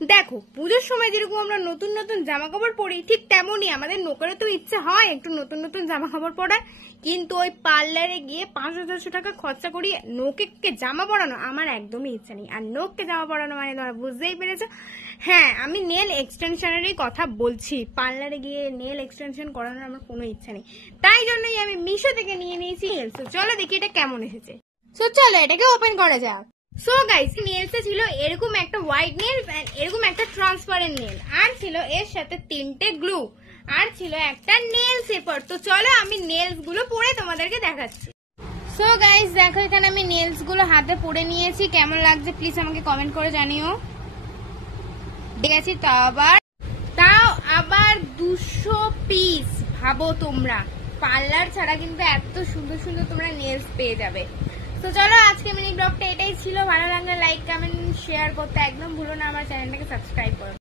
দেখো পুজোর সময় যেরকম আমরা নতুন নতুন জামা কাপড় পরি, ঠিক তেমনই আমাদের নোকেরও তো ইচ্ছে হয় একটু নতুন নতুন জামা কাপড় পরার। কিন্তু ওই পার্লারে গিয়ে 500-600 টাকা খরচা করিয়ে নোকে জামা পরানো আমার একদমই ইচ্ছা নেই। আর নোককে জামা পরানো মানে তোমরা বুঝতেই পেরেছো। হ্যাঁ, আমি নেল এক্সটেনশনেরই কথা বলছি। পার্লারে গিয়ে নেল এক্সটেনশন করানোর আমার কোনো ইচ্ছা নেই, তাই জন্যই আমি মিশো থেকে নিয়ে নিয়েছি নেলস। চলো দেখি এটা কেমন এসেছে। চলো এটাকে ওপেন করা যাক। সো গাইস, নেলসে ছিল এরকম একটা হোয়াইট নেল, এরকম একটা ট্রান্সপারেন্ট নেল, আর ছিল এর সাথে 3টে গ্লু, আর ছিল একটা নেল সেপার। তো চলো আমি নেলস গুলো পরে তোমাদেরকে দেখাচ্ছি। সো গাইস দেখো, এখানে আমি নেলস গুলো হাতে পরে নিয়েছি। কেমন লাগছে প্লিজ আমাকে কমেন্ট করে জানিও। ঠিক আছে, তাও আবার 200 পিস। ভাবো তোমরা, পার্লার ছাড়া কিন্তু এত সুন্দর সুন্দর তোমরা নেলস পেয়ে যাবে। তো চলো আজকে মিনি ব্লগটা এটাই ছিল। ভালো লাগলে লাইক কমেন্ট শেয়ার করতে একদম ভুলো না। আমার চ্যানেলটাকে সাবস্ক্রাইব করো।